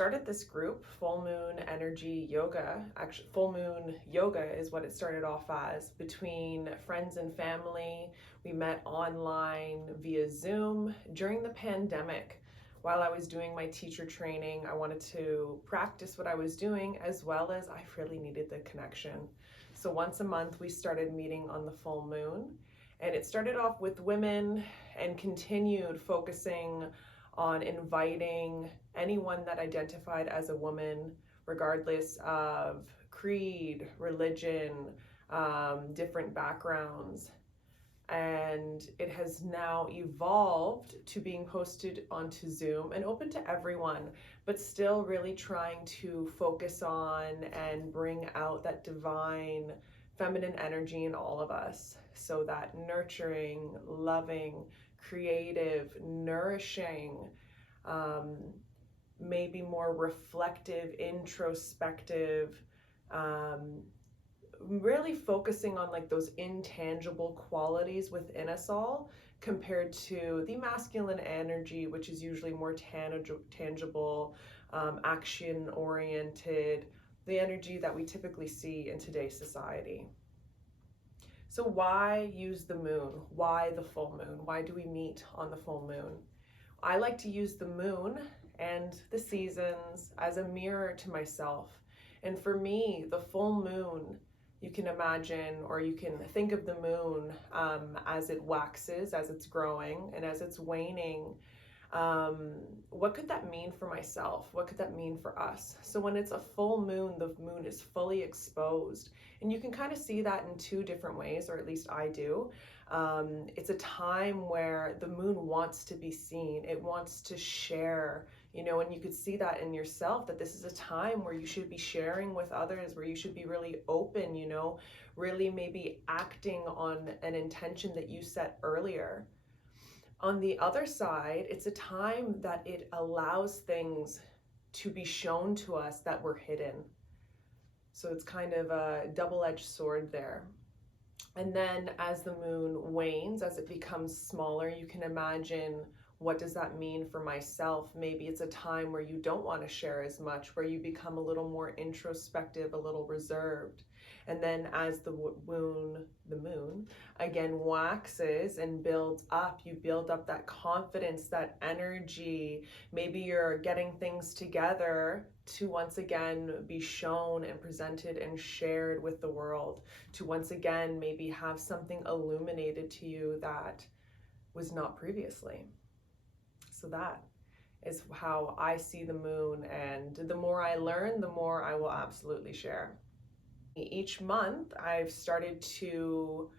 started this group, Full Moon Energy Yoga. Actually, Full Moon Yoga is what it started off as, between friends and family. We met online via Zoom during the pandemic. While I was doing my teacher training, I wanted to practice what I was doing, as well as I really needed the connection. So once a month we started meeting on the full moon, and it started off with women and continued focusing on inviting anyone that identified as a woman, regardless of creed, religion, different backgrounds. And it has now evolved to being posted onto Zoom and open to everyone, but still really trying to focus on and bring out that divine feminine energy in all of us. So that nurturing, loving, creative, nourishing, maybe more reflective, introspective, really focusing on like those intangible qualities within us all, compared to the masculine energy, which is usually more tangible, action oriented, the energy that we typically see in today's society. So why use the moon? Why the full moon? Why do we meet on the full moon? I like to use the moon and the seasons as a mirror to myself. And for me, the full moon, you can imagine, or you can think of the moon as it waxes, as it's growing, and as it's waning. What could that mean for myself? What could that mean for us? So when it's a full moon, the moon is fully exposed. And you can kind of see that in two different ways, or at least I do. It's a time where the moon wants to be seen. It wants to share, and you could see that in yourself, that this is a time where you should be sharing with others, where you should be really open, really maybe acting on an intention that you set earlier. On the other side, it's a time that it allows things to be shown to us that were hidden. So it's kind of a double-edged sword there. And then as the moon wanes, as it becomes smaller, you can imagine, what does that mean for myself? Maybe it's a time where you don't want to share as much, where you become a little more introspective, a little reserved. And then as the moon again waxes and builds up, you build up that confidence, that energy. Maybe you're getting things together to once again be shown and presented and shared with the world, to once again maybe have something illuminated to you that was not previously. So that is how I see the moon, and the more I learn, the more I will absolutely share. Each month I've started to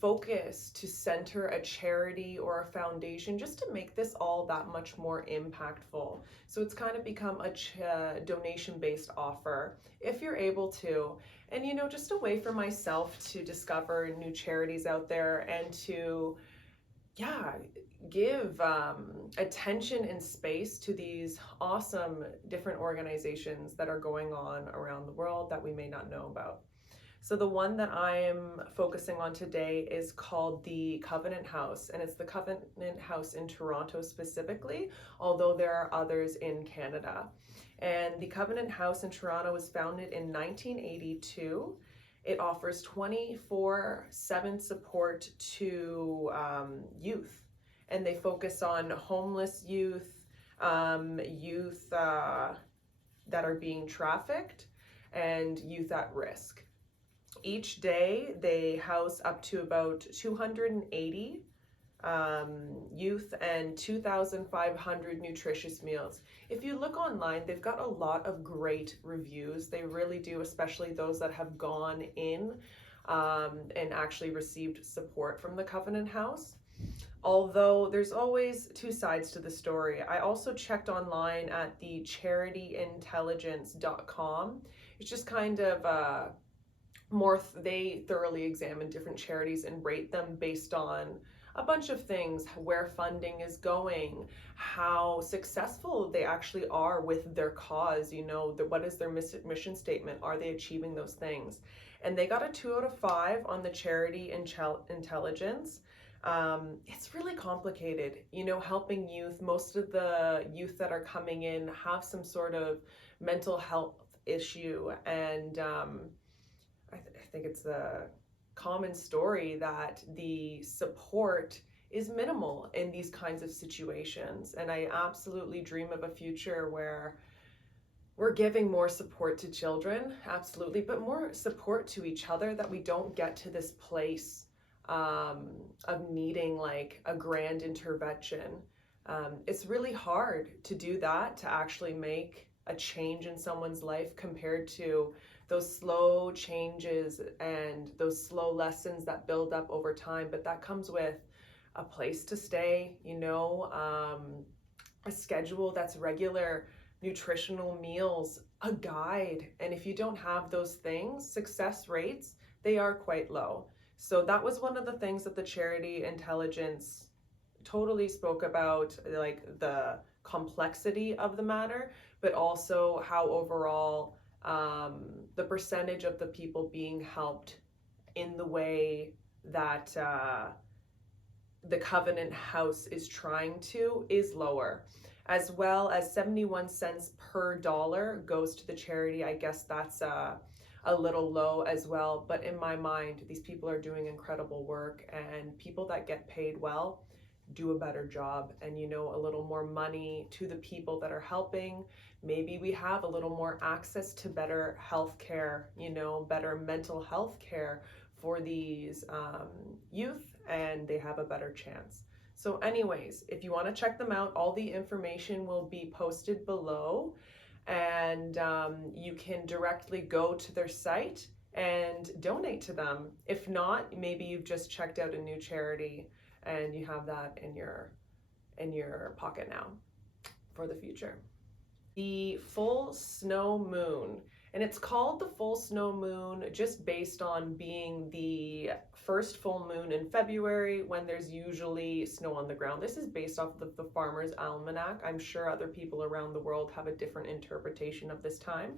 focus to center a charity or a foundation, just to make this all that much more impactful. So it's kind of become a donation-based offer, if you're able to. And just a way for myself to discover new charities out there, and to give attention and space to these awesome different organizations that are going on around the world that we may not know about. So the one that I'm focusing on today is called the Covenant House, and it's the Covenant House in Toronto specifically, although there are others in Canada. And the Covenant House in Toronto was founded in 1982. It offers 24/7 support to youth, and they focus on homeless youth, youth that are being trafficked, and youth at risk. Each day they house up to about 280 youth and 2,500 nutritious meals. If you look online, they've got a lot of great reviews. They really do, especially those that have gone in and actually received support from the Covenant House. Although there's always two sides to the story. I also checked online at the charityintelligence.com. It's just kind of they thoroughly examine different charities and rate them based on a bunch of things: where funding is going, how successful they actually are with their cause, what is their mission statement, are they achieving those things? And they got a 2 out of 5 on the charity intelligence. It's really complicated, you know, helping youth. Most of the youth that are coming in have some sort of mental health issue, and I think it's a common story that the support is minimal in these kinds of situations. And I absolutely dream of a future where we're giving more support to children, absolutely, but more support to each other, that we don't get to this place of needing like a grand intervention. It's really hard to do that, to actually make a change in someone's life, compared to those slow changes and those slow lessons that build up over time. But that comes with a place to stay, you know, a schedule that's regular, nutritional meals, a guide. And if you don't have those things, success rates, they are quite low. So that was one of the things that the charity intelligence totally spoke about, like the complexity of the matter, but also how overall the percentage of the people being helped in the way that the Covenant House is trying to is lower, as well as 71 cents per dollar goes to the charity. I guess that's a little low as well, but in my mind, these people are doing incredible work, and people that get paid well do a better job. And, you know, a little more money to the people that are helping. Maybe we have a little more access to better health care, you know, better mental health care for these youth, and they have a better chance. So anyways, if you want to check them out, all the information will be posted below, and you can directly go to their site and donate to them. If not, maybe you've just checked out a new charity and you have that in your pocket now for the future. The full snow moon, and it's called the full snow moon just based on being the first full moon in February, when there's usually snow on the ground. This is based off of the Farmer's Almanac. I'm sure other people around the world have a different interpretation of this time.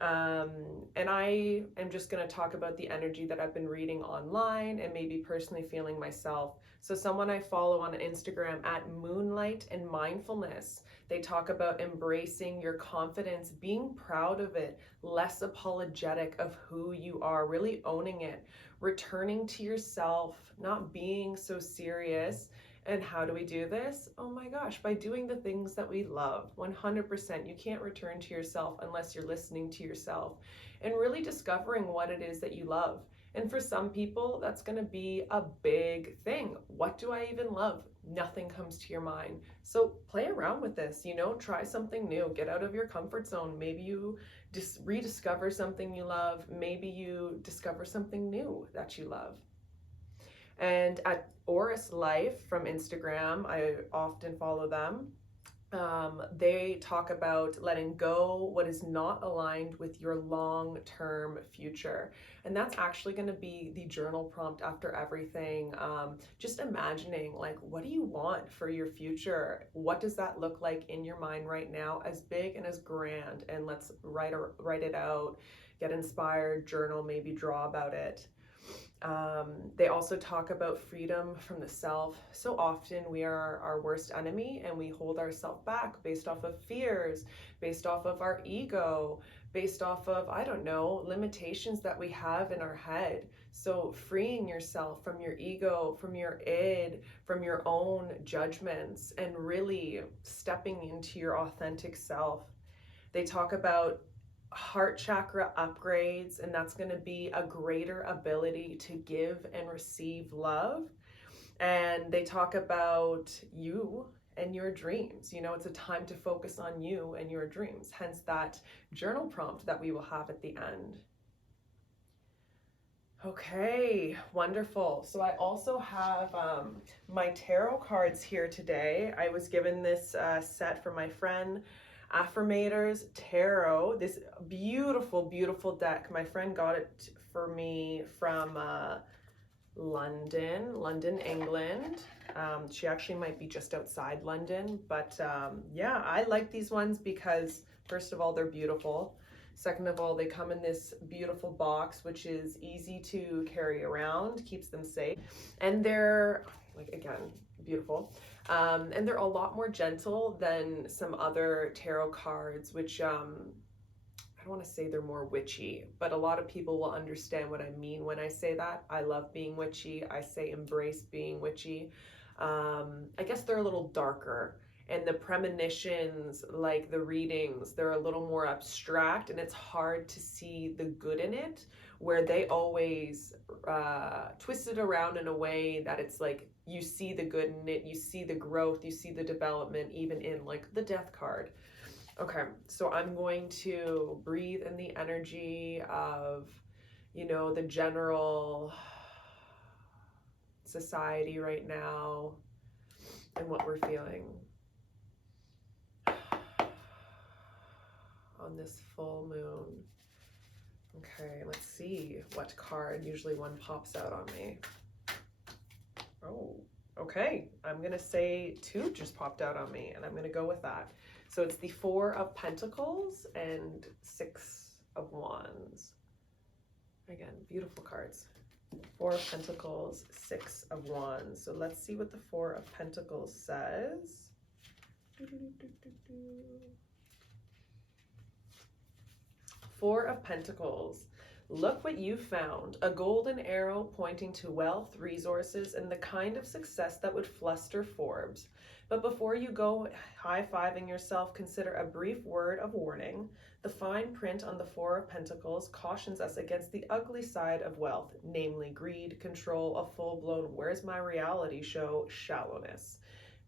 And I am just going to talk about the energy that I've been reading online and maybe personally feeling myself. So someone I follow on Instagram at Moonlight and Mindfulness, they talk about embracing your confidence, being proud of it, less apologetic of who you are, really owning it, returning to yourself, not being so serious. And how do we do this? Oh my gosh, by doing the things that we love. 100%. You can't return to yourself unless you're listening to yourself and really discovering what it is that you love. And for some people, that's going to be a big thing. What do I even love? Nothing comes to your mind. So play around with this, you know, try something new, get out of your comfort zone. Maybe you rediscover something you love. Maybe you discover something new that you love. And at Oris Life from Instagram, I often follow them. They talk about letting go what is not aligned with your long-term future. And that's actually going to be the journal prompt after everything. Just imagining, like, what do you want for your future? What does that look like in your mind right now, as big and as grand? And let's write it out, get inspired, journal, maybe draw about it. They also talk about freedom from the self. So often we are our worst enemy, and we hold ourselves back based off of fears, based off of our ego, based off of, I don't know, limitations that we have in our head. So freeing yourself from your ego, from your id, from your own judgments, and really stepping into your authentic self. They talk about heart chakra upgrades, and that's going to be a greater ability to give and receive love. And they talk about you and your dreams. You know, it's a time to focus on you and your dreams, hence that journal prompt that we will have at the end. Okay, wonderful. So I also have my tarot cards here today. I was given this set from my friend Affirmators Tarot, this beautiful, beautiful deck. My friend got it for me from London, England. She actually might be just outside London, but yeah, I like these ones because, first of all, they're beautiful. Second of all, they come in this beautiful box, which is easy to carry around, keeps them safe. And they're, like, again, beautiful. And they're a lot more gentle than some other tarot cards, which I don't want to say they're more witchy, but a lot of people will understand what I mean when I say that. I love being witchy. I say embrace being witchy. I guess they're a little darker, and the premonitions, like the readings, they're a little more abstract, and it's hard to see the good in it, where they always twist it around in a way that it's like you see the good in it, you see the growth, you see the development, even in like the death card. Okay, so I'm going to breathe in the energy of, you know, the general society right now and what we're feeling on this full moon. Okay, let's see what card. Usually one pops out on me. Oh, okay. I'm gonna say two just popped out on me, and I'm gonna go with that. So it's the Four of Pentacles and Six of Wands. Again, beautiful cards. Four of Pentacles, Six of Wands. So let's see what the Four of Pentacles says. Four of Pentacles. Look what you found. A golden arrow pointing to wealth, resources, and the kind of success that would fluster Forbes. But before you go high-fiving yourself, consider a brief word of warning. The fine print on the Four of Pentacles cautions us against the ugly side of wealth, namely greed, control, a full-blown where's my reality show shallowness.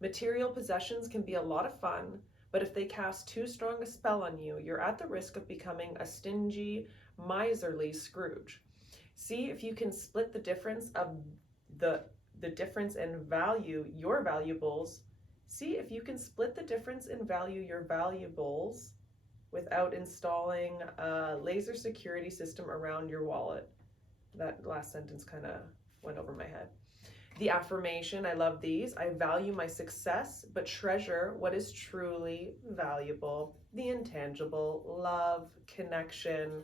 Material possessions can be a lot of fun, but if they cast too strong a spell on you, you're at the risk of becoming a stingy, miserly Scrooge. See if you can split the difference of the difference in value your valuables. See if you can split the difference in value your valuables without installing a laser security system around your wallet. That last sentence kind of went over my head. The affirmation, I love these. I value my success, but treasure what is truly valuable. The intangible, love, connection.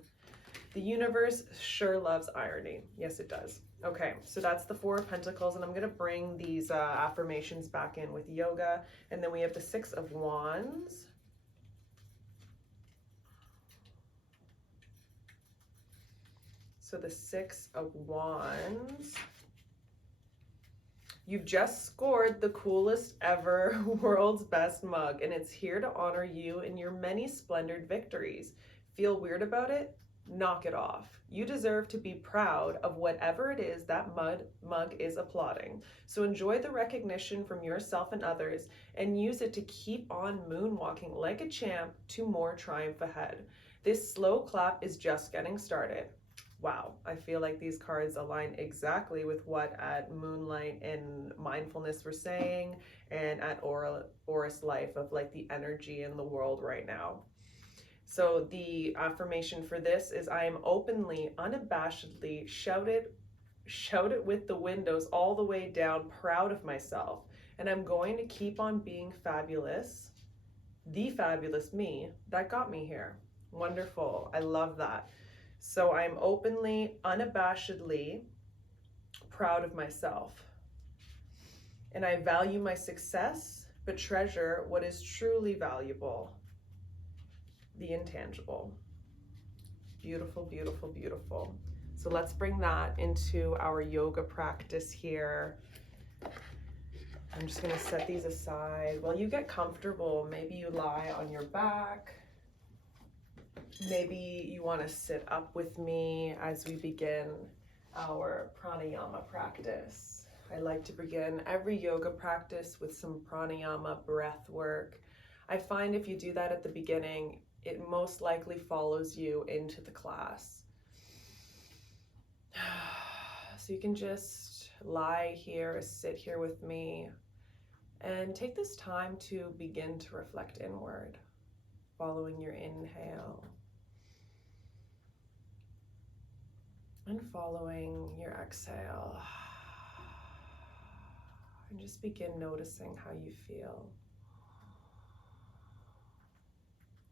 The universe sure loves irony. Yes, it does. Okay, so that's the Four of Pentacles, and I'm going to bring these affirmations back in with yoga. And then we have the Six of Wands. So the Six of Wands. You've just scored the coolest ever world's best mug, and it's here to honor you in your many splendored victories. Feel weird about it? Knock it off. You deserve to be proud of whatever it is that mug is applauding. So enjoy the recognition from yourself and others, and use it to keep on moonwalking like a champ to more triumph ahead. This slow clap is just getting started. Wow, I feel like these cards align exactly with what at Moonlight and Mindfulness we're saying, and at Oris Life of like the energy in the world right now. So the affirmation for this is I am openly, unabashedly, shout it with the windows all the way down, proud of myself. And I'm going to keep on being fabulous, the fabulous me that got me here. Wonderful. I love that. So I'm openly, unabashedly proud of myself. And I value my success, but treasure what is truly valuable. The intangible. Beautiful, beautiful, beautiful. So let's bring that into our yoga practice here. I'm just gonna set these aside. While you get comfortable, maybe you lie on your back. Maybe you wanna sit up with me as we begin our pranayama practice. I like to begin every yoga practice with some pranayama breath work. I find if you do that at the beginning, it most likely follows you into the class. So you can just lie here, sit here with me, and take this time to begin to reflect inward, following your inhale and following your exhale. And just begin noticing how you feel.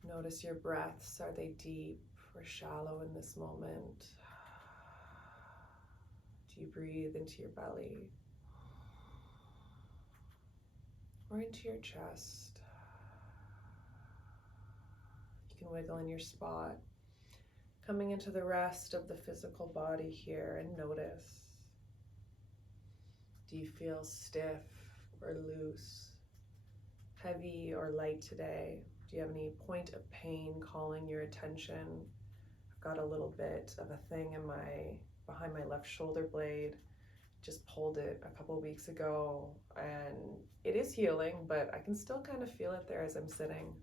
Notice your breaths. Are they deep We're shallow in this moment. Do you breathe into your belly or into your chest? You can wiggle in your spot, coming into the rest of the physical body here, and notice. Do you feel stiff or loose, heavy or light today? Do you have any point of pain calling your attention? I've got a little bit of a thing in behind my left shoulder blade. Just pulled it a couple weeks ago, and it is healing, but I can still kind of feel it there as I'm sitting.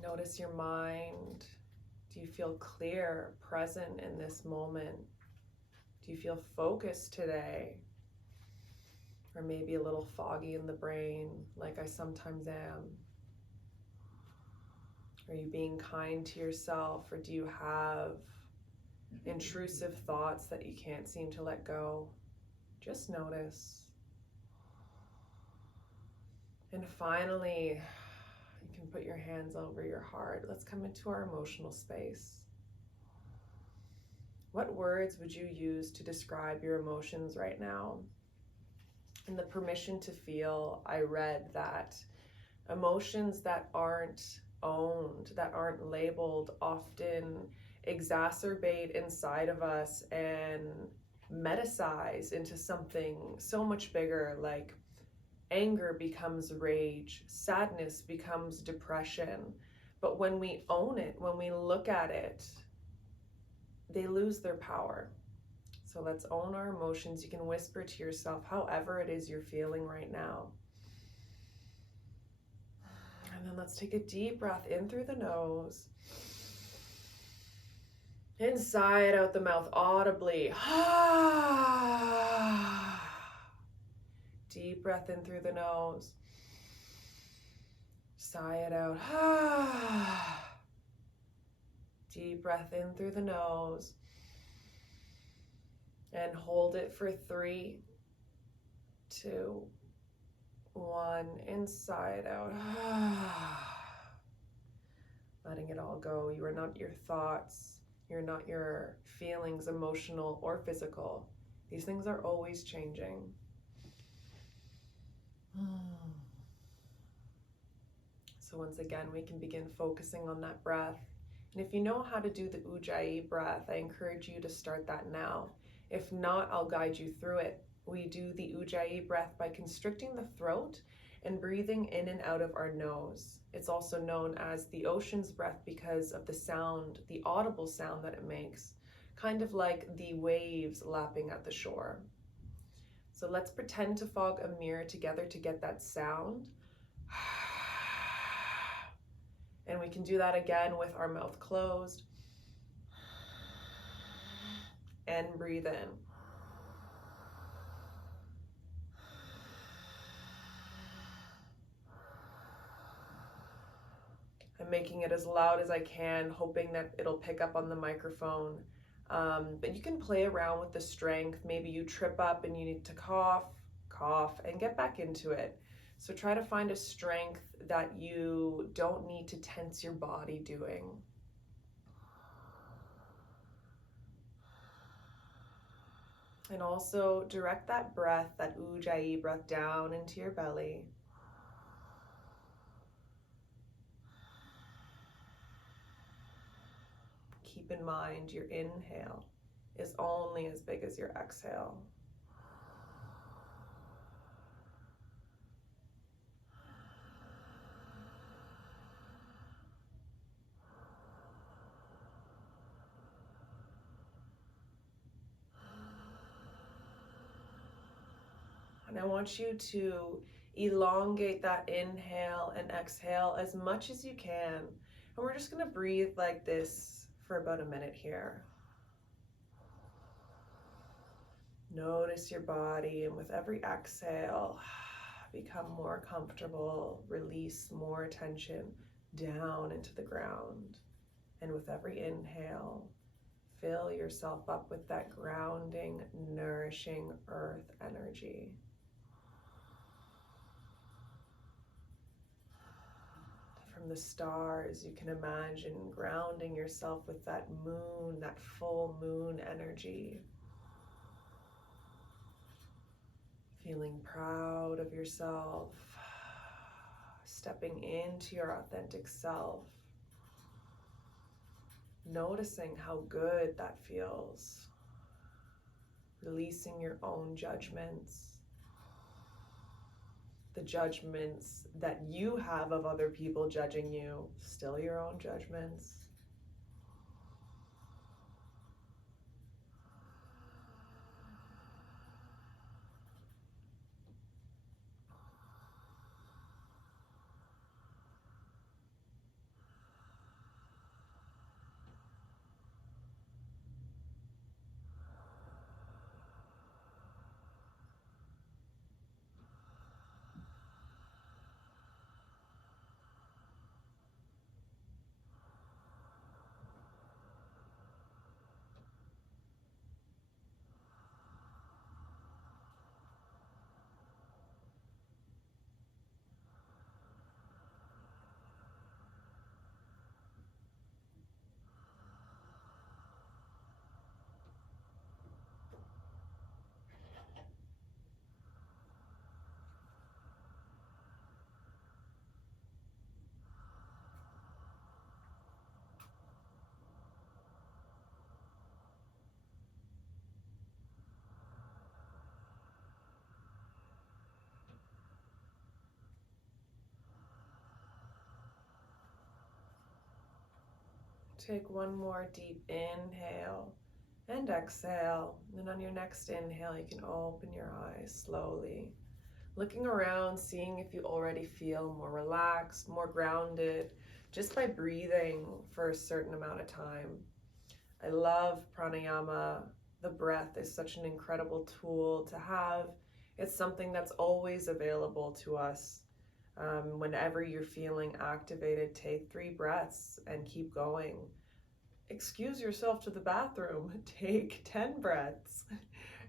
Notice your mind. Do you feel clear, present in this moment? Do you feel focused today? Or maybe a little foggy in the brain, like I sometimes am? Are you being kind to yourself, or do you have intrusive thoughts that you can't seem to let go? Just notice. And finally, you can put your hands over your heart. Let's come into our emotional space. What words would you use to describe your emotions right now? In the permission to feel, I read that emotions that aren't owned, that aren't labeled, often exacerbate inside of us and metasize into something so much bigger, like anger becomes rage, sadness becomes depression. But when we own it, when we look at it, they lose their power. So let's own our emotions. You can whisper to yourself however it is you're feeling right now. And then let's take a deep breath in through the nose. Inside, out the mouth, audibly. Deep breath in through the nose. Sigh it out. Deep breath in through the nose. And hold it for 3, 2, 1. Inside out. Letting it all go. You are not your thoughts. You're not your feelings, emotional or physical. These things are always changing. So once again, we can begin focusing on that breath. And if you know how to do the Ujjayi breath, I encourage you to start that now. If not, I'll guide you through it. We do the Ujjayi breath by constricting the throat and breathing in and out of our nose. It's also known as the ocean's breath because of the sound, the audible sound that it makes, kind of like the waves lapping at the shore. So let's pretend to fog a mirror together to get that sound. And we can do that again with our mouth closed. And breathe in. I'm making it as loud as I can, hoping that it'll pick up on the microphone. But you can play around with the strength. Maybe you trip up and you need to cough, and get back into it. So try to find a strength that you don't need to tense your body doing. And also direct that breath, that Ujjayi breath, down into your belly. Keep in mind your inhale is only as big as your exhale. And I want you to elongate that inhale and exhale as much as you can. And we're just going to breathe like this for about a minute here. Notice your body, and with every exhale, become more comfortable, release more tension down into the ground. And with every inhale, fill yourself up with that grounding, nourishing earth energy. From from the stars. You can imagine grounding yourself with that moon, that full moon energy. Feeling proud of yourself, stepping into your authentic self, noticing how good that feels, releasing your own judgments, the judgments that you have of other people judging you, still your own judgments. Take one more deep inhale and exhale. And on your next inhale, you can open your eyes slowly. Looking around, seeing if you already feel more relaxed, more grounded, just by breathing for a certain amount of time. I love pranayama. The breath is such an incredible tool to have. It's something that's always available to us. Whenever you're feeling activated, take 3 breaths and keep going. Excuse yourself to the bathroom, take 10 breaths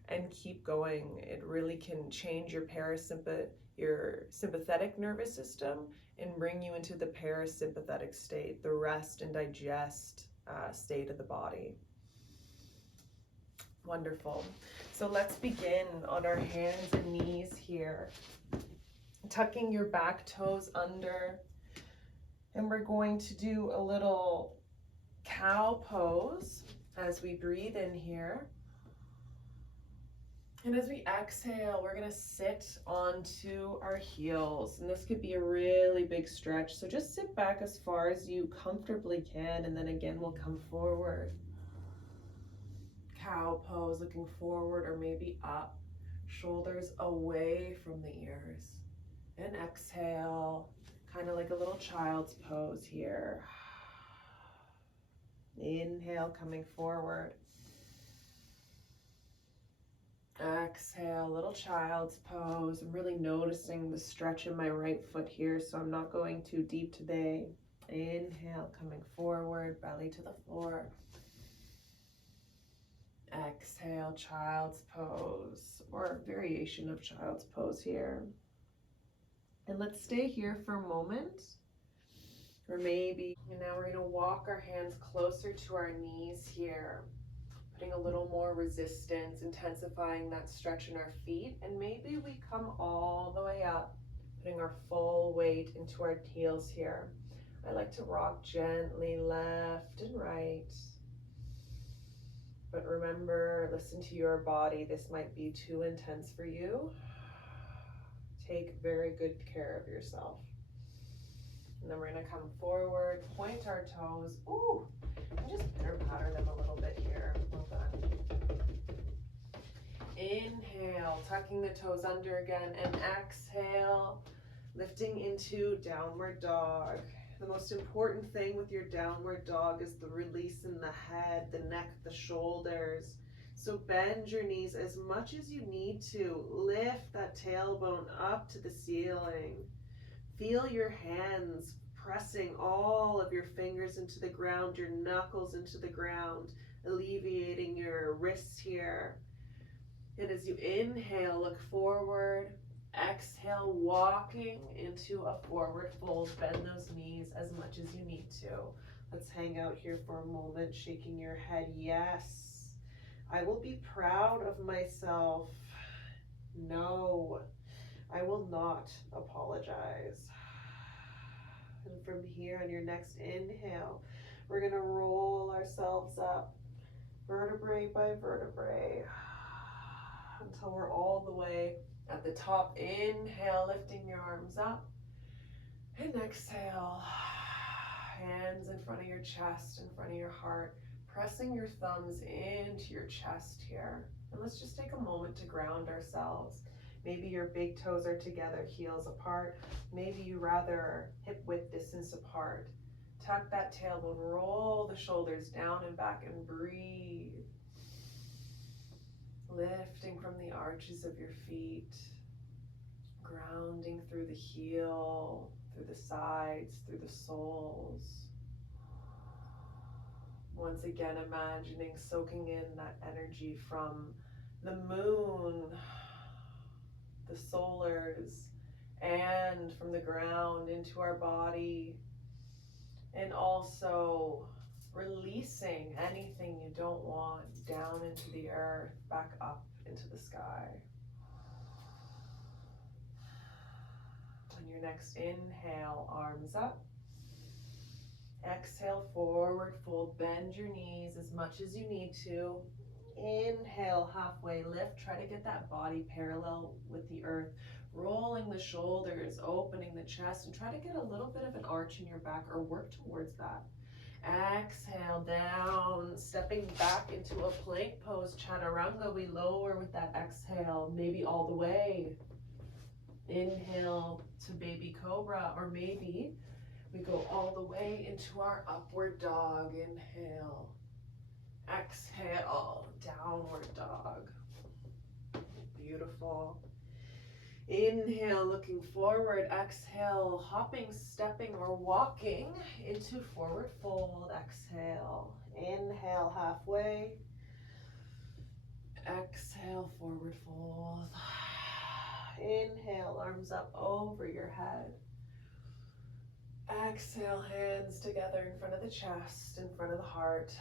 and keep going. It really can change your sympathetic nervous system and bring you into the parasympathetic state, the rest and digest state of the body. Wonderful. So let's begin on our hands and knees here, tucking your back toes under, and we're going to do a little cow pose as we breathe in here. And as we exhale, we're going to sit onto our heels. And this could be a really big stretch. So just sit back as far as you comfortably can. And then again, we'll come forward. Cow pose, looking forward or maybe up. Shoulders away from the ears. And exhale, kind of like a little child's pose here. Inhale, coming forward. Exhale, little child's pose. I'm really noticing the stretch in my right foot here, so I'm not going too deep today. Inhale, coming forward, belly to the floor. Exhale, child's pose, or a variation of child's pose here. And let's stay here for a moment. Or maybe, and now we're going to walk our hands closer to our knees here. Putting a little more resistance, intensifying that stretch in our feet, and maybe we come all the way up, putting our full weight into our heels here. I like to rock gently left and right, but remember, listen to your body. This might be too intense for you. Take very good care of yourself. And then we're going to come forward, point our toes. Ooh, and just pitter patter them a little bit here. Well done. Inhale, tucking the toes under again, and exhale, lifting into downward dog. The most important thing with your downward dog is the release in the head, the neck, the shoulders. So bend your knees as much as you need to. Lift that tailbone up to the ceiling. Feel your hands pressing all of your fingers into the ground, your knuckles into the ground, alleviating your wrists here. And as you inhale, look forward. Exhale, walking into a forward fold. Bend those knees as much as you need to. Let's hang out here for a moment, shaking your head. Yes, I will be proud of myself. No, I will not apologize. And from here, on your next inhale, we're going to roll ourselves up, vertebrae by vertebrae, until we're all the way at the top. Inhale, lifting your arms up. And exhale, hands in front of your chest, in front of your heart, pressing your thumbs into your chest here. And let's just take a moment to ground ourselves. Maybe your big toes are together, heels apart. Maybe you rather hip width distance apart. Tuck that tailbone, roll the shoulders down and back, and breathe. Lifting from the arches of your feet, grounding through the heel, through the sides, through the soles. Once again, imagining soaking in that energy from the moon, the solars, and from the ground into our body, and also releasing anything you don't want down into the earth, back up into the sky. On your next inhale, arms up. Exhale, forward fold. Bend your knees as much as you need to. Inhale, halfway lift. Try to get that body parallel with the earth. Rolling the shoulders, opening the chest, and try to get a little bit of an arch in your back, or work towards that. Exhale, down, stepping back into a plank pose, chaturanga. We lower with that exhale, maybe all the way. Inhale to baby cobra, or maybe we go all the way into our upward dog. Inhale, exhale, downward dog. Beautiful. Inhale, looking forward. Exhale, hopping, stepping, or walking into forward fold. Exhale. Inhale, halfway. Exhale, forward fold. Inhale, arms up over your head. Exhale, hands together in front of the chest, in front of the heart.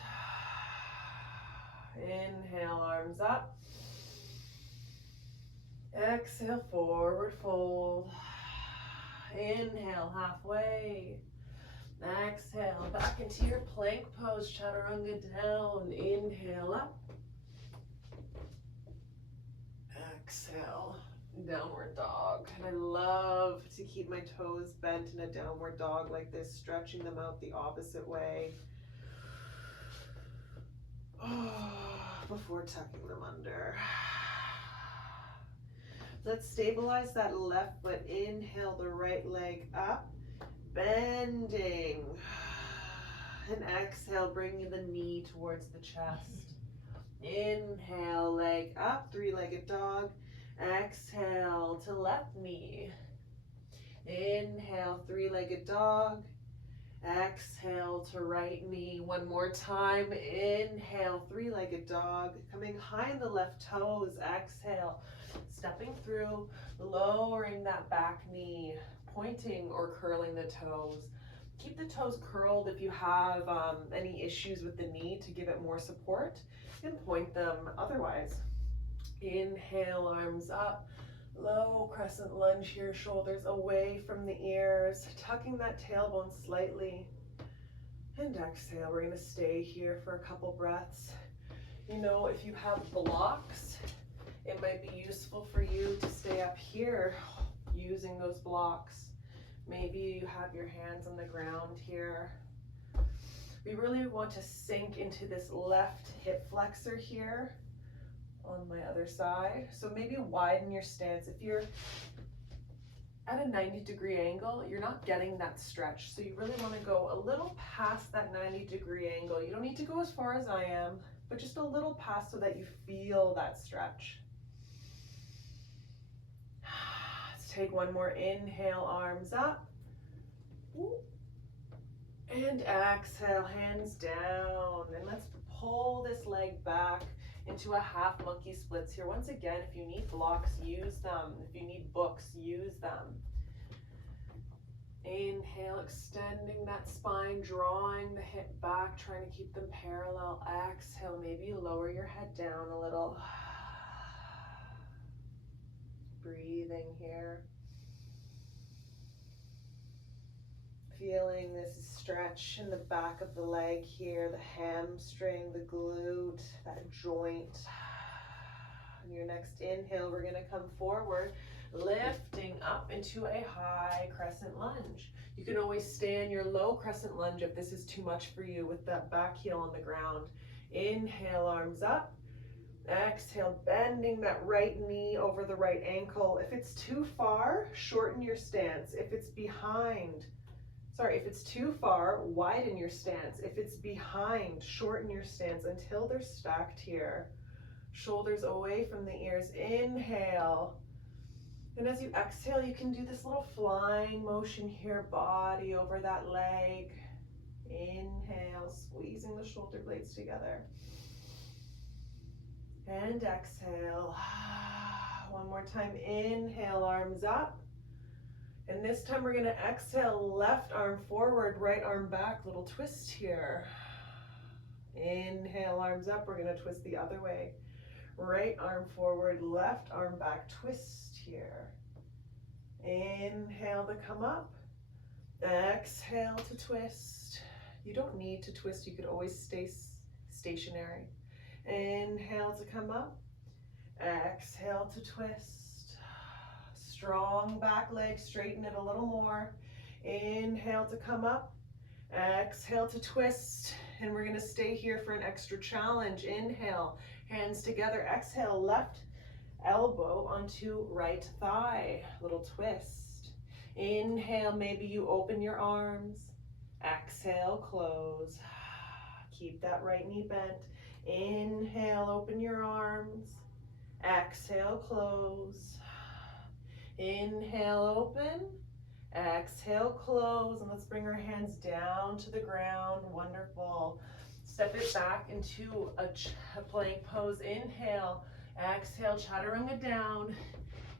Inhale, arms up. Exhale, forward fold. Inhale, halfway. Exhale, back into your plank pose, chaturanga down. Inhale, up. Exhale, downward dog. And I love to keep my toes bent in a downward dog like this, stretching them out the opposite way. Before tucking them under. Let's stabilize that left foot. Inhale the right leg up, bending. And exhale, bringing the knee towards the chest. Inhale, leg up, three-legged dog. Exhale to left knee. Inhale, three-legged dog. Exhale to right knee. One more time. Inhale, three-legged dog. Coming high in the left toes. Exhale, stepping through, lowering that back knee, pointing or curling the toes. Keep the toes curled if you have any issues with the knee, to give it more support, and point them otherwise. Inhale, arms up. Low crescent lunge here, shoulders away from the ears, tucking that tailbone slightly. And exhale, we're gonna stay here for a couple breaths. You know, if you have blocks, it might be useful for you to stay up here using those blocks. Maybe you have your hands on the ground here. We really want to sink into this left hip flexor here on my other side. So maybe widen your stance. If you're at a 90-degree angle, you're not getting that stretch. So you really want to go a little past that 90-degree angle. You don't need to go as far as I am, but just a little past so that you feel that stretch. Let's take one more inhale, arms up. And exhale, hands down. And let's pull this leg back into a half monkey splits here. Once again, if you need blocks, use them. If you need books, use them. Inhale, extending that spine, drawing the hip back, trying to keep them parallel. Exhale, maybe lower your head down a little. Breathing here. Feeling this stretch in the back of the leg here, the hamstring, the glute, that joint. On your next inhale, we're going to come forward, lifting up into a high crescent lunge. You can always stay in your low crescent lunge if this is too much for you with that back heel on the ground. Inhale, arms up. Exhale, bending that right knee over the right ankle. If it's too far, shorten your stance. If it's too far, widen your stance. If it's behind, shorten your stance until they're stacked here. Shoulders away from the ears. Inhale. And as you exhale, you can do this little flying motion here, body over that leg. Inhale, squeezing the shoulder blades together. And exhale. One more time. Inhale, arms up. And this time we're going to exhale, left arm forward, right arm back, little twist here. Inhale, arms up. We're going to twist the other way. Right arm forward, left arm back, twist here. Inhale to come up. Exhale to twist. You don't need to twist. You could always stay stationary. Inhale to come up. Exhale to twist. Strong back leg, straighten it a little more. Inhale to come up. Exhale to twist. And we're going to stay here for an extra challenge. Inhale, hands together. Exhale, left elbow onto right thigh. Little twist. Inhale, maybe you open your arms. Exhale, close. Keep that right knee bent. Inhale, open your arms. Exhale, close. Inhale, open. Exhale, close. And let's bring our hands down to the ground. Wonderful. Step it back into a plank pose. Inhale. Exhale, chaturanga down.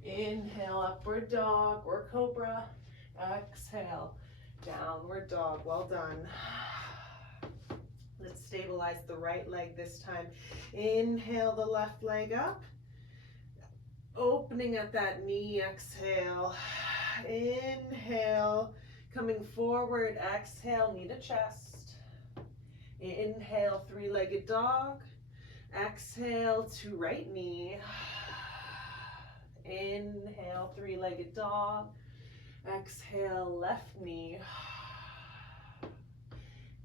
Inhale, upward dog or cobra. Exhale, downward dog. Well done. Let's stabilize the right leg this time. Inhale the left leg up. Opening at that knee, exhale. Inhale, coming forward, exhale, knee to chest. Inhale, three-legged dog. Exhale to right knee. Inhale, three-legged dog. Exhale, left knee.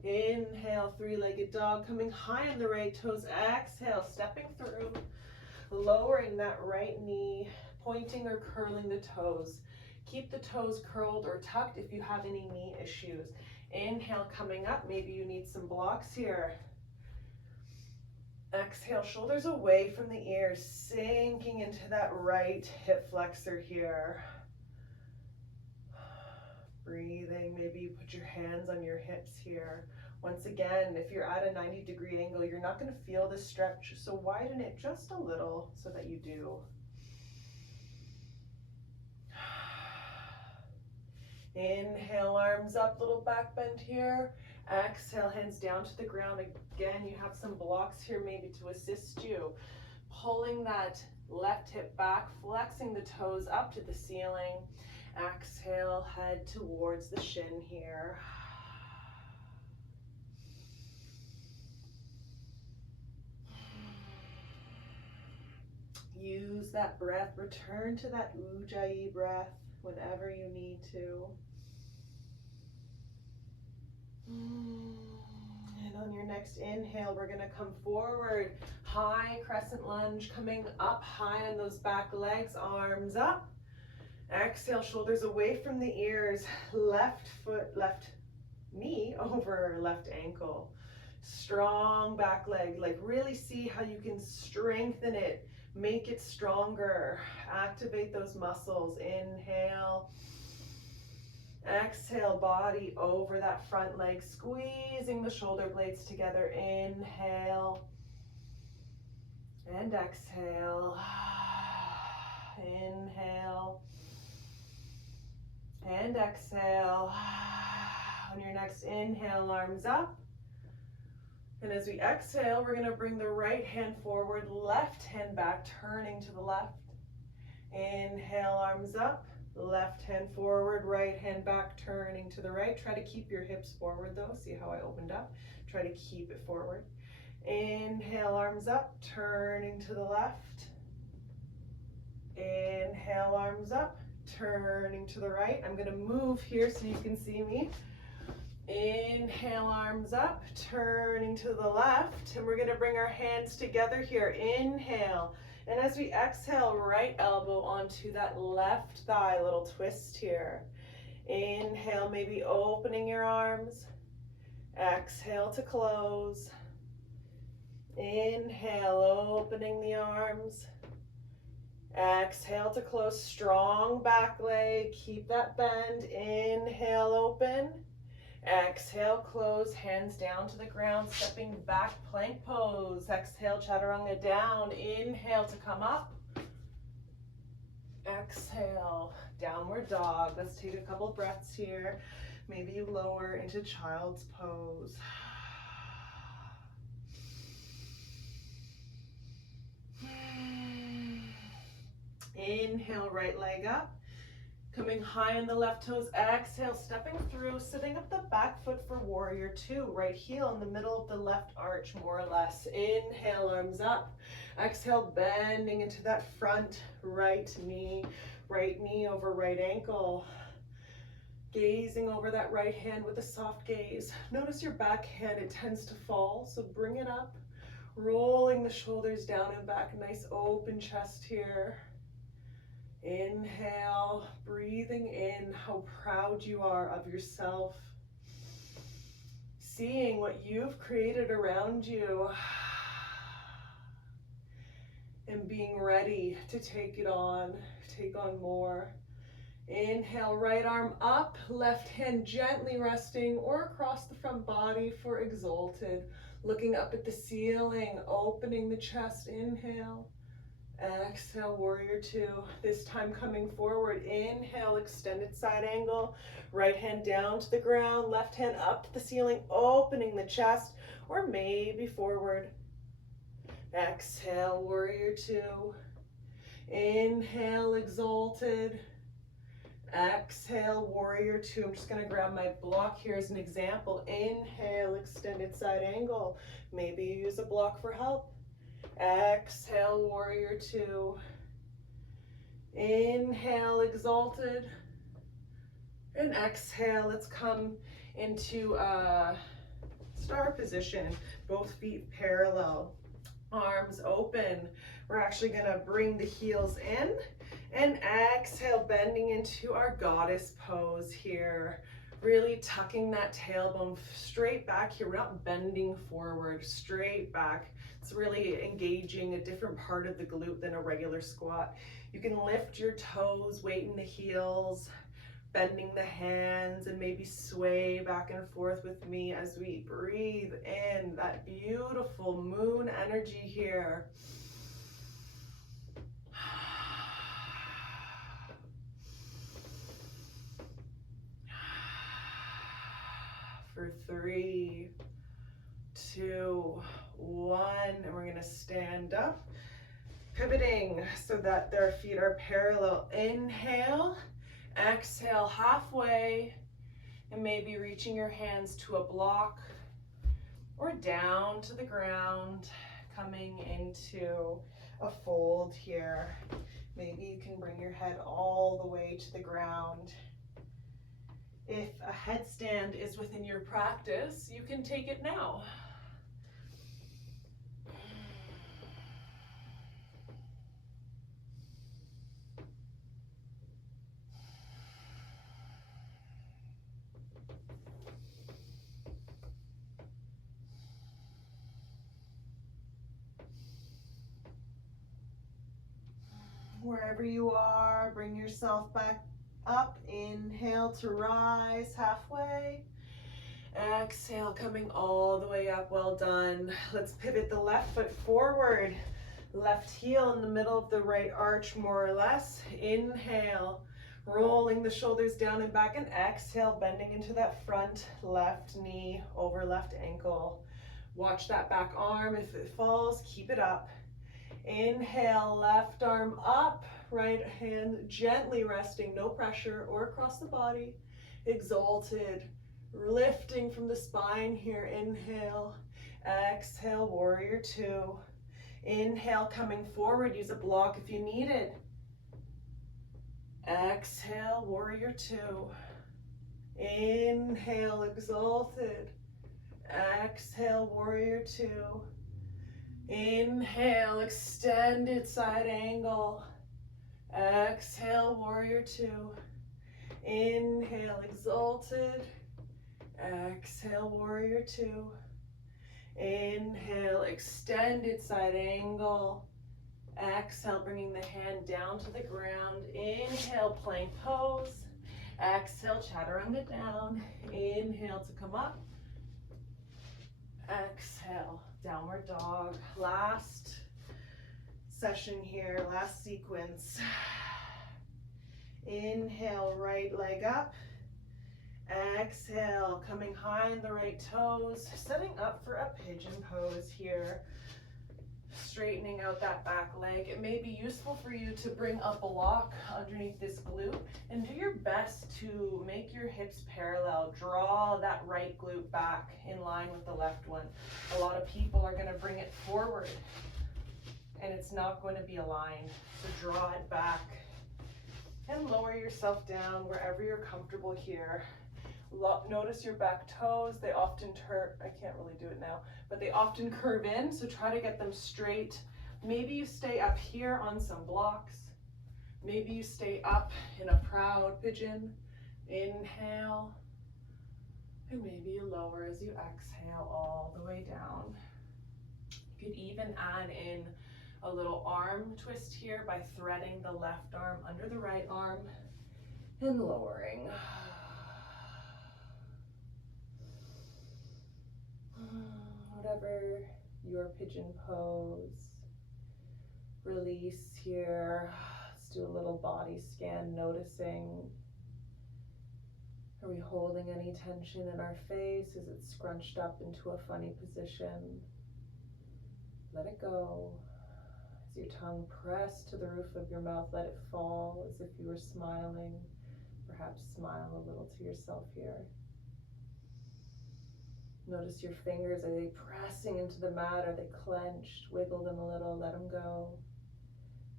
Inhale, three-legged dog, coming high on the right toes. Exhale, stepping through, lowering that right knee, pointing or curling the toes. Keep the toes curled or tucked if you have any knee issues. Inhale, coming up. Maybe you need some blocks here. Exhale, shoulders away from the ears, sinking into that right hip flexor here. Breathing, maybe you put your hands on your hips here. Once again, if you're at a 90-degree angle, you're not going to feel this stretch, so widen it just a little so that you do. Inhale, arms up, little back bend here. Exhale, hands down to the ground. Again, you have some blocks here maybe to assist you. Pulling that left hip back, flexing the toes up to the ceiling. Exhale, head towards the shin here. Use that breath, return to that Ujjayi breath whenever you need to. And on your next inhale, we're gonna come forward, high crescent lunge, coming up high on those back legs, arms up. Exhale, shoulders away from the ears, left foot, left knee over left ankle. Strong back leg, like really see how you can strengthen it, make it stronger, activate those muscles. Inhale, exhale, body over that front leg, squeezing the shoulder blades together. Inhale, And exhale. Inhale. And exhale. On your next inhale, arms up. And as we exhale, we're going to bring the right hand forward, left hand back, turning to the left. Inhale, arms up. Left hand forward, right hand back, turning to the right. Try to keep your hips forward though. See how I opened up? Try to keep it forward. Inhale, arms up, turning to the left. Inhale, arms up, turning to the right. I'm going to move here so you can see me. Inhale, arms up, turning to the left. And we're going to bring our hands together here. Inhale. And as we exhale, right elbow onto that left thigh, little twist here. Inhale, maybe opening your arms. Exhale to close. Inhale, opening the arms. Exhale to close, strong back leg. Keep that bend. Inhale, open. Exhale, close, hands down to the ground, stepping back, plank pose. Exhale, chaturanga down. Inhale to come up. Exhale, downward dog. Let's take a couple breaths here. Maybe you lower into child's pose. Inhale, right leg up. Coming high on the left toes, exhale, stepping through, sitting up the back foot for warrior two. Right heel in the middle of the left arch, more or less. Inhale, arms up. Exhale, bending into that front right knee over right ankle. Gazing over that right hand with a soft gaze. Notice your back hand, it tends to fall, so bring it up. Rolling the shoulders down and back, nice open chest here. Inhale, breathing in how proud you are of yourself. Seeing what you've created around you. And being ready to take on more. Inhale, right arm up, left hand gently resting or across the front body for exalted. Looking up at the ceiling, opening the chest, inhale. Exhale, warrior two. This time coming forward. Inhale, extended side angle. Right hand down to the ground, left hand up to the ceiling, opening the chest, or maybe forward. Exhale, warrior two. Inhale, exalted. Exhale, warrior two. I'm just going to grab my block here as an example. Inhale, extended side angle. Maybe you use a block for help. Exhale, warrior two. Inhale, exalted. And exhale, let's come into star position. Both feet parallel, arms open. We're actually gonna bring the heels in and exhale, bending into our goddess pose here. Really tucking that tailbone straight back here. We're not bending forward, straight back. It's really engaging a different part of the glute than a regular squat. You can lift your toes, weight in the heels, bending the hands, and maybe sway back and forth with me as we breathe in that beautiful moon energy here. For 3, 2, 1, and we're gonna stand up, pivoting so that their feet are parallel. Inhale, exhale halfway, and maybe reaching your hands to a block or down to the ground, coming into a fold here. Maybe you can bring your head all the way to the ground. If a headstand is within your practice, you can take it now. Wherever you are, bring yourself back up. Inhale to rise halfway. Exhale, coming all the way up. Well done. Let's pivot the left foot forward. Left heel in the middle of the right arch, more or less. Inhale, rolling the shoulders down and back, and exhale, bending into that front left knee over left ankle. Watch that back arm. If it falls, keep it up. Inhale, left arm up, right hand gently resting, no pressure, or across the body. Exalted, lifting from the spine here. Inhale, exhale, warrior two. Inhale, coming forward, use a block if you need it. Exhale, warrior two. Inhale, exalted. Exhale, warrior two. Inhale, extended side angle. Exhale, warrior two. Inhale, exalted. Exhale, warrior two. Inhale, extended side angle. Exhale, bringing the hand down to the ground. Inhale, plank pose. Exhale, chaturanga down. Inhale to come up. Exhale, downward dog. Last session here, last sequence. Inhale, right leg up. Exhale, coming high in the right toes, setting up for a pigeon pose here. Straightening out that back leg. It may be useful for you to bring a block underneath this glute and do your best to make your hips parallel. Draw that right glute back in line with the left one. A lot of people are going to bring it forward and it's not going to be aligned. So draw it back and lower yourself down wherever you're comfortable here. Notice your back toes. They often turn, I can't really do it now, but they often curve in, so try to get them straight. Maybe you stay up here on some blocks. Maybe you stay up in a proud pigeon. Inhale. And maybe you lower as you exhale all the way down. You could even add in a little arm twist here by threading the left arm under the right arm and lowering. Whatever your pigeon pose. Release here. Let's do a little body scan, noticing. Are we holding any tension in our face? Is it scrunched up into a funny position? Let it go. As your tongue pressed to the roof of your mouth, let it fall as if you were smiling. Perhaps smile a little to yourself here. Notice your fingers, are they pressing into the mat? Are they clenched? Wiggle them a little, let them go.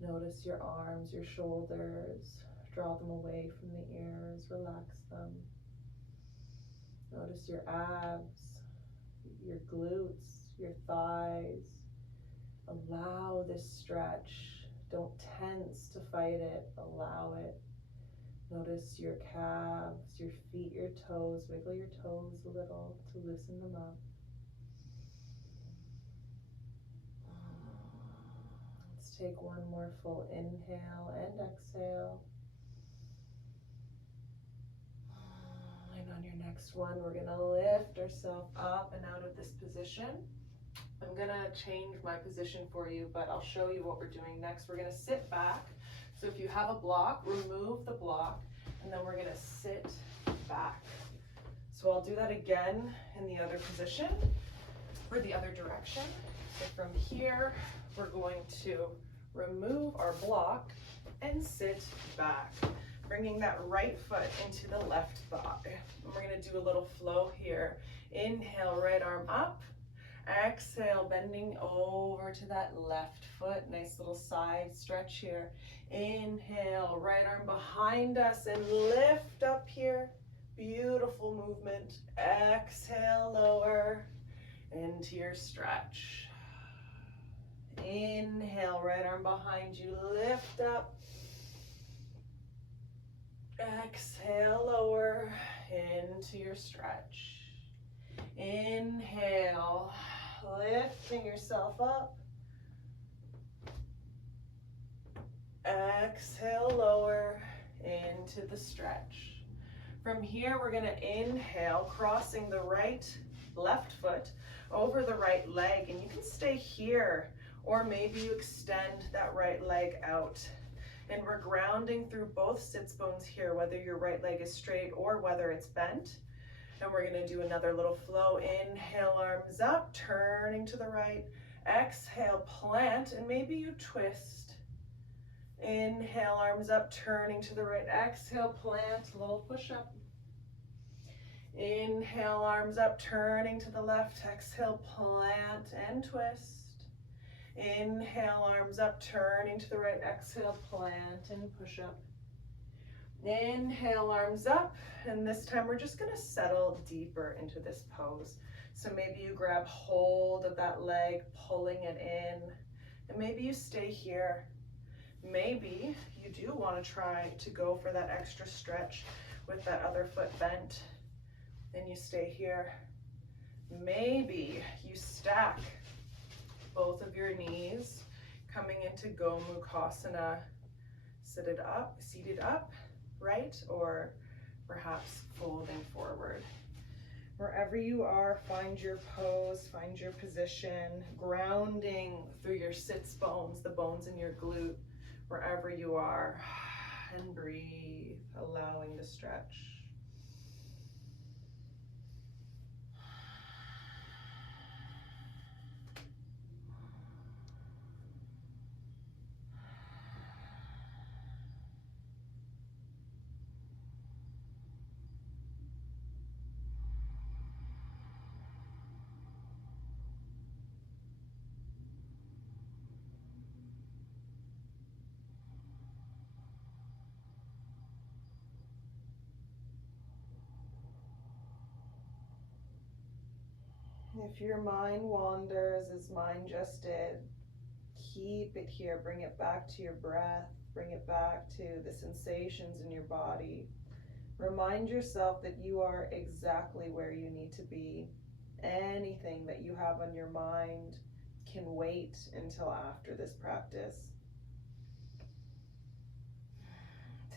Notice your arms, your shoulders. Draw them away from the ears, relax them. Notice your abs, your glutes, your thighs. Allow this stretch. Don't tense to fight it, allow it. Notice your calves, your feet, your toes. Wiggle your toes a little to loosen them up. Let's take one more full inhale and exhale. And on your next one, we're going to lift ourselves up and out of this position. I'm going to change my position for you, but I'll show you what we're doing next. We're going to sit back. So if you have a block, remove the block, and then we're going to sit back. So I'll do that again in the other position, or the other direction. So from here, we're going to remove our block and sit back, bringing that right foot into the left thigh. And we're going to do a little flow here. Inhale, right arm up. Exhale, bending over to that left foot. Nice little side stretch here. Inhale, right arm behind us and lift up here. Beautiful movement. Exhale, lower into your stretch. Inhale, right arm behind you, lift up. Exhale, lower into your stretch. Inhale, lifting yourself up. Exhale, lower into the stretch. From here, we're going to inhale, crossing the left foot over the right leg, and you can stay here Or maybe you extend that right leg out. And we're grounding through both sits bones here, whether your right leg is straight or whether it's bent. And we're gonna do another little flow. Inhale, arms up, turning to the right. Exhale, plant, and maybe you twist. Inhale, arms up, turning to the right. Exhale, plant, little push up. Inhale, arms up, turning to the left. Exhale, plant and twist. Inhale, arms up, turning to the right. Exhale, plant and push up. Inhale, arms up, and this time we're just gonna settle deeper into this pose. So maybe you grab hold of that leg, pulling it in, and maybe you stay here. Maybe you do want to try to go for that extra stretch with that other foot bent, and you stay here. Maybe you stack both of your knees, coming into Gomukhasana, seated up, right? Or perhaps folding forward. Wherever you are, find your pose, find your position, grounding through your sits bones, the bones in your glute, wherever you are, and breathe, allowing to stretch. If your mind wanders, as mine just did, keep it here. Bring it back to your breath. Bring it back to the sensations in your body. Remind yourself that you are exactly where you need to be. Anything that you have on your mind can wait until after this practice.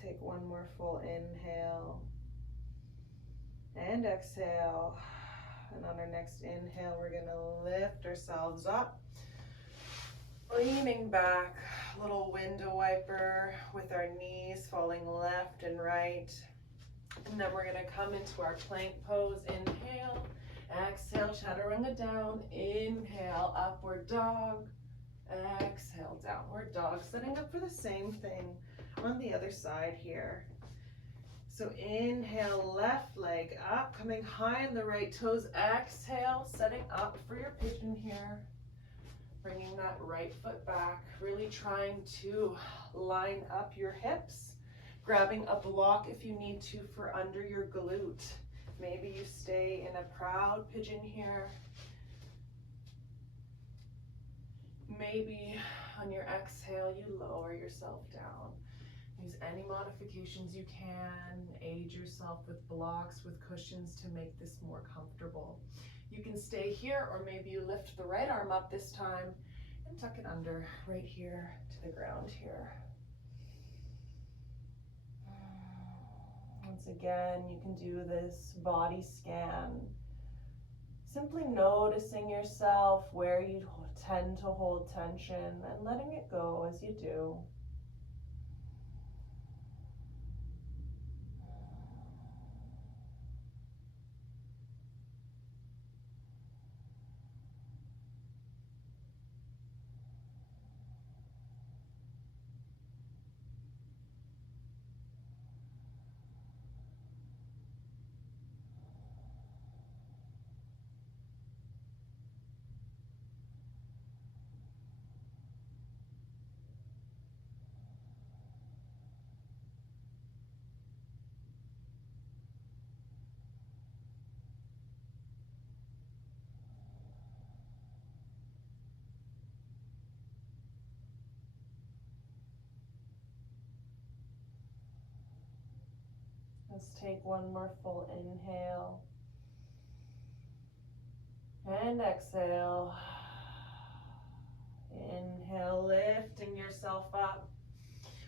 Take one more full inhale and exhale. And on our next inhale, we're gonna lift ourselves up, leaning back, little window wiper with our knees falling left and right. And then we're gonna come into our plank pose. Inhale, exhale, chaturanga down. Inhale, upward dog. Exhale, downward dog. Setting up for the same thing on the other side here. So inhale, left leg up, coming high on the right toes. Exhale, setting up for your pigeon here. Bringing that right foot back, really trying to line up your hips. Grabbing a block if you need to for under your glute. Maybe you stay in a proud pigeon here. Maybe on your exhale, you lower yourself down. Use any modifications you can. Aid yourself with blocks, with cushions to make this more comfortable. You can stay here, or maybe you lift the right arm up this time and tuck it under right here to the ground here. Once again, you can do this body scan. Simply noticing yourself, where you tend to hold tension, and letting it go as you do. Let's take one more full inhale and exhale. Inhale, lifting yourself up.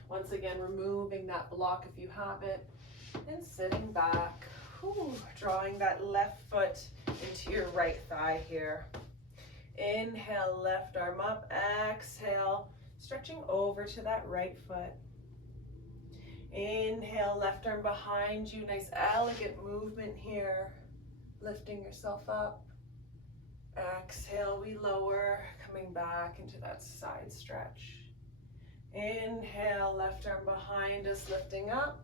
Once again, removing that block if you have it, and sitting back. Drawing that left foot into your right thigh here. Inhale, left arm up. Exhale, stretching over to that right foot. Inhale, left arm behind you. Nice elegant movement here. Lifting yourself up. Exhale, we lower, coming back into that side stretch. Inhale, left arm behind us, lifting up.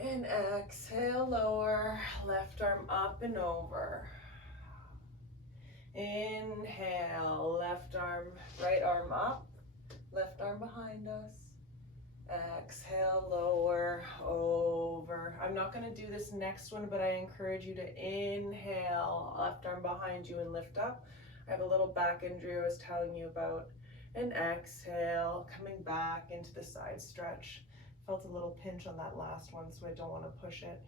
And exhale, lower, left arm up and over. Inhale, left arm, right arm up, left arm behind us. Exhale, lower, over. I'm not going to do this next one, but I encourage you to inhale, left arm behind you and lift up. I have a little back injury I was telling you about. And exhale, coming back into the side stretch. Felt a little pinch on that last one, so I don't want to push it.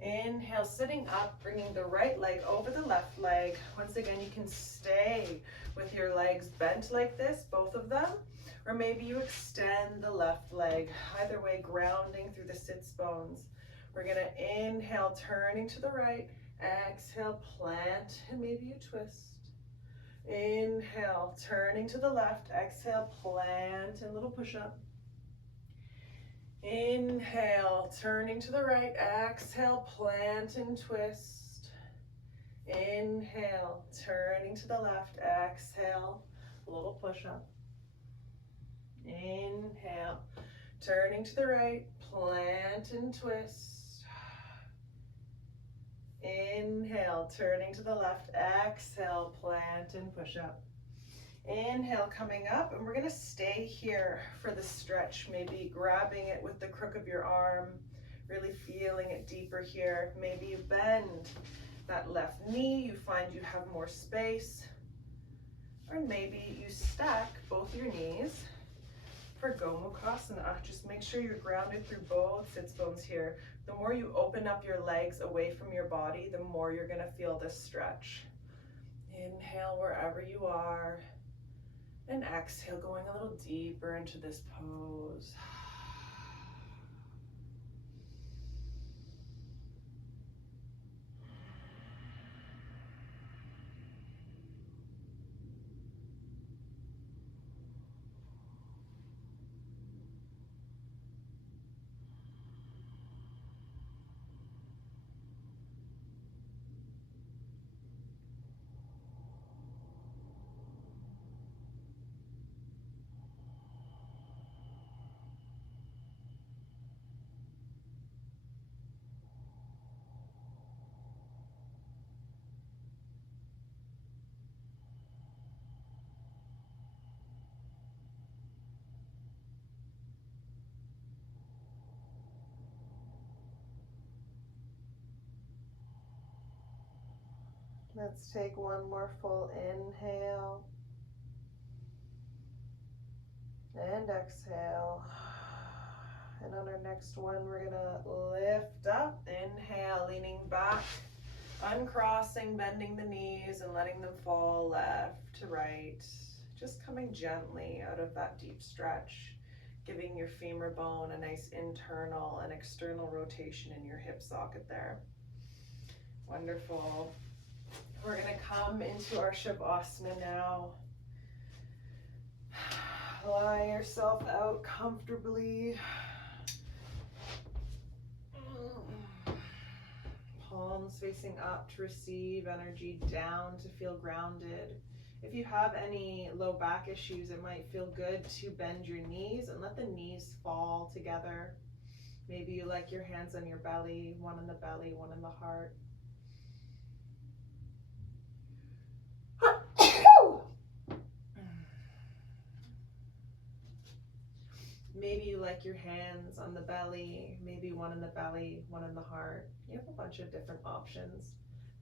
Inhale, sitting up, bringing the right leg over the left leg. Once again, you can stay with your legs bent like this, both of them. Or maybe you extend the left leg. Either way, grounding through the sits bones. We're going to inhale, turning to the right. Exhale, plant, and maybe you twist. Inhale, turning to the left. Exhale, plant, and little push-up. Inhale, turning to the right. Exhale, plant and twist. Inhale, turning to the left. Exhale, little push-up. Inhale, turning to the right, plant and twist. Inhale, turning to the left, exhale, plant and push up. Inhale, coming up, and we're gonna stay here for the stretch, maybe grabbing it with the crook of your arm, really feeling it deeper here. Maybe you bend that left knee, you find you have more space, or maybe you stack both your knees for Gomukhasana. Just make sure you're grounded through both sits bones here. The more you open up your legs away from your body, the more you're gonna feel this stretch. Inhale wherever you are, and exhale, going a little deeper into this pose. Let's take one more full inhale and exhale. And on our next one, we're gonna lift up, inhale, leaning back, uncrossing, bending the knees and letting them fall left to right. Just coming gently out of that deep stretch, giving your femur bone a nice internal and external rotation in your hip socket there. Wonderful. We're gonna come into our Shavasana now. Lie yourself out comfortably. Palms facing up to receive energy, down to feel grounded. If you have any low back issues, it might feel good to bend your knees and let the knees fall together. Maybe you like your hands on your belly, one in the belly, one in the heart. Maybe you like your hands on the belly, maybe one in the belly, one in the heart. You have a bunch of different options.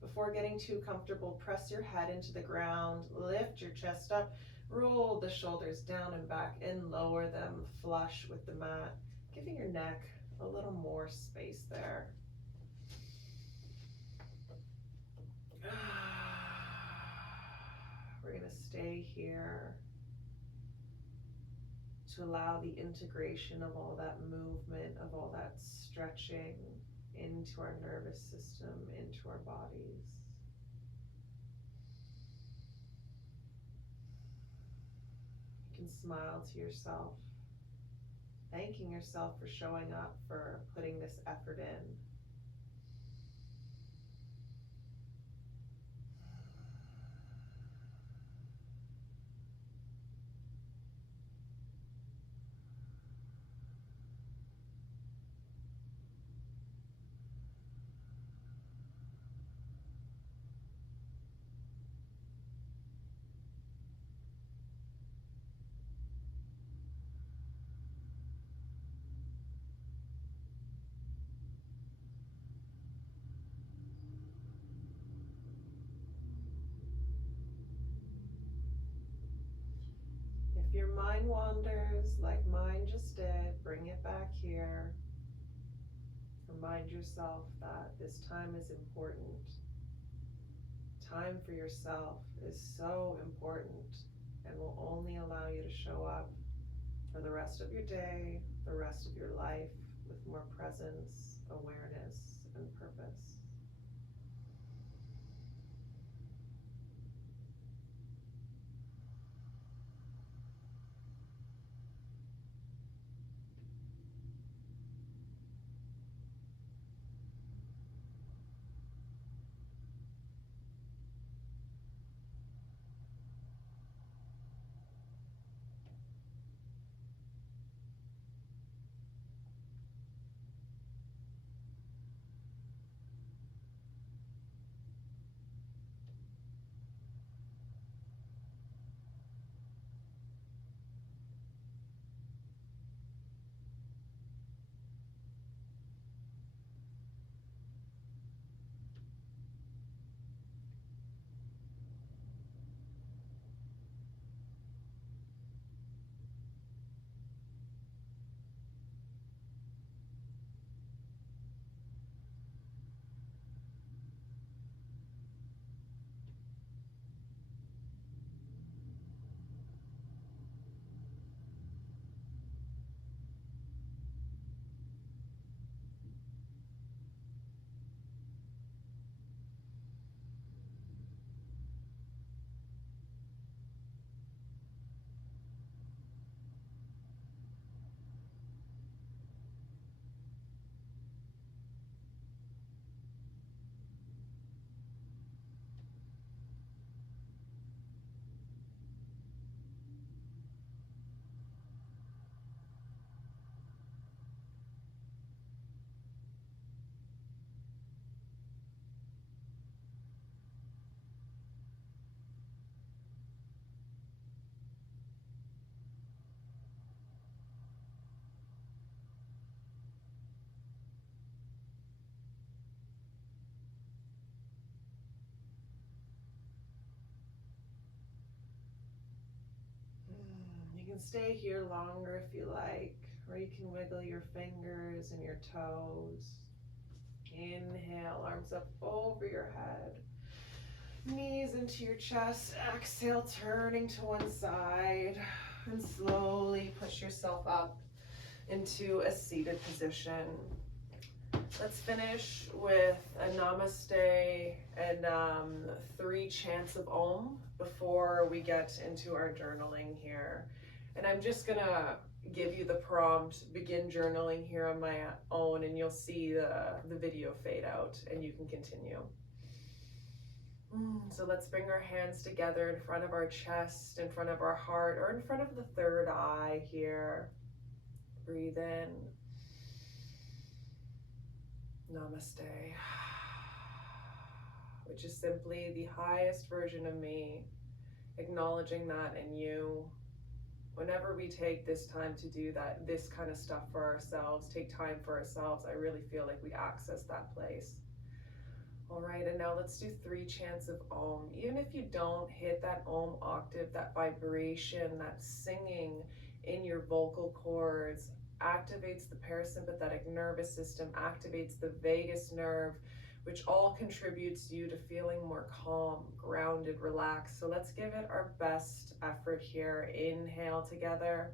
Before getting too comfortable, press your head into the ground, lift your chest up, roll the shoulders down and back and lower them flush with the mat, giving your neck a little more space there. We're going to stay here to allow the integration of all that movement, of all that stretching into our nervous system, into our bodies. can smile to yourself, thanking yourself for showing up, for putting this effort in. If your mind wanders like mine just did, bring it back here. Remind yourself that this time is important. Time for yourself is so important and will only allow you to show up for the rest of your day, the rest of your life, with more presence, awareness, and purpose. You can stay here longer if you like, or you can wiggle your fingers and your toes. Inhale, arms up over your head, knees into your chest. Exhale, turning to one side, and slowly push yourself up into a seated position. Let's finish with a namaste and 3 chants of Om before we get into our journaling here. And I'm just gonna give you the prompt, begin journaling here on my own, and you'll see the video fade out and you can continue. So let's bring our hands together in front of our chest, in front of our heart, or in front of the third eye here. Breathe in. Namaste, which is simply the highest version of me, acknowledging that in you. Whenever we take this time to do that, this kind of stuff for ourselves, take time for ourselves, I really feel like we access that place. All right, and now let's do 3 chants of Om. Even if you don't hit that Om octave, that vibration, that singing in your vocal cords, activates the parasympathetic nervous system, activates the vagus nerve, which all contributes you to feeling more calm, grounded, relaxed. So let's give it our best effort here. Inhale together.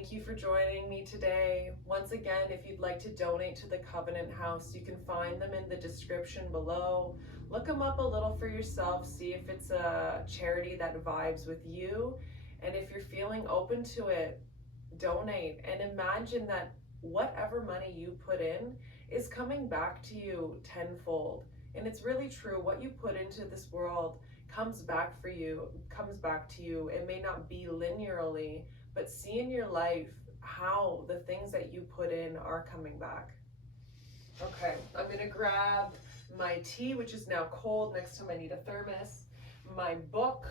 Thank you for joining me today. Once again, if you'd like to donate to the Covenant House, you can find them in the description below. Look them up a little for yourself, see if it's a charity that vibes with you. And if you're feeling open to it, donate. And imagine that whatever money you put in is coming back to you tenfold. And it's really true. What you put into this world comes back for you, comes back to you. It may not be linearly, but see in your life how the things that you put in are coming back. Okay, I'm gonna grab my tea, which is now cold. Next time I need a thermos. My book.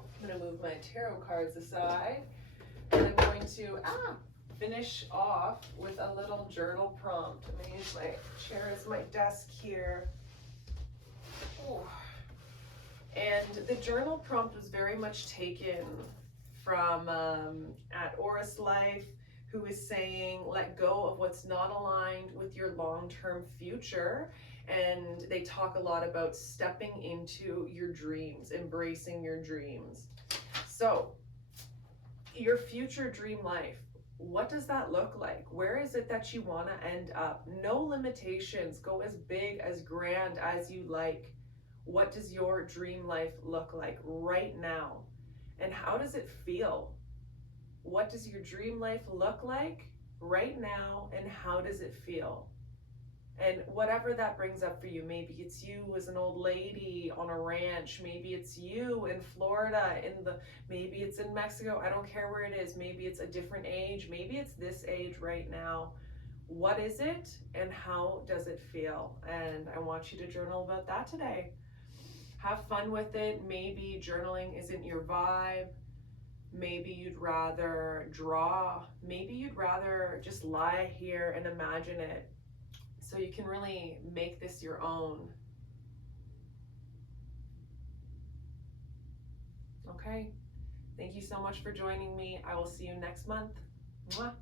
I'm gonna move my tarot cards aside. And I'm going to finish off with a little journal prompt. I'm gonna use my chair as my desk here. Ooh. And the journal prompt was very much taken from at Oris Life, who is saying, let go of what's not aligned with your long-term future. And they talk a lot about stepping into your dreams, embracing your dreams. So your future dream life, what does that look like? Where is it that you want to end up? No limitations. Go as big, as grand as you like. What does your dream life look like right now? And how does it feel? What does your dream life look like right now, and how does it feel? And whatever that brings up for you, maybe it's you as an old lady on a ranch, maybe it's you in Florida, maybe it's in Mexico, I don't care where it is, maybe it's a different age, maybe it's this age right now. What is it and how does it feel? And I want you to journal about that today. Have fun with it. Maybe journaling isn't your vibe. Maybe you'd rather draw. Maybe you'd rather just lie here and imagine it. So you can really make this your own. Okay. Thank you so much for joining me. I will see you next month. Mwah.